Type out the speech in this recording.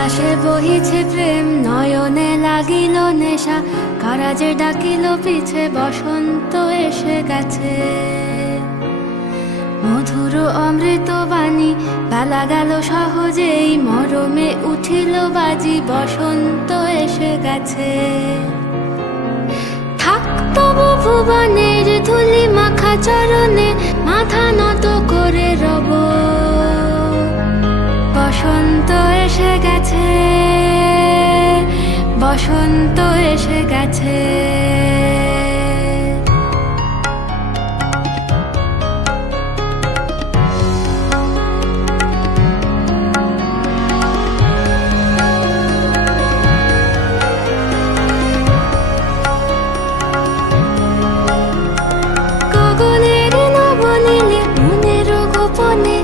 বাতাসে বহিছে প্রেম, নয়নে লাগিল নেশা, কারাজে ডাকিল পিছে, বসন্ত এসে গেছে। মধুর অমৃত বাণী, বেলা গেল সহজেই, মরমে উঠিল বাজি, বসন্ত এসে গেছে। থাক তবু ভুবনের ধুলি মাখা চরণে, মাথা নত করে রব। বসন্ত এসে গেছে, বসন্ত এসে গেছে। গগনের নবনীলে, মনের গোপনে,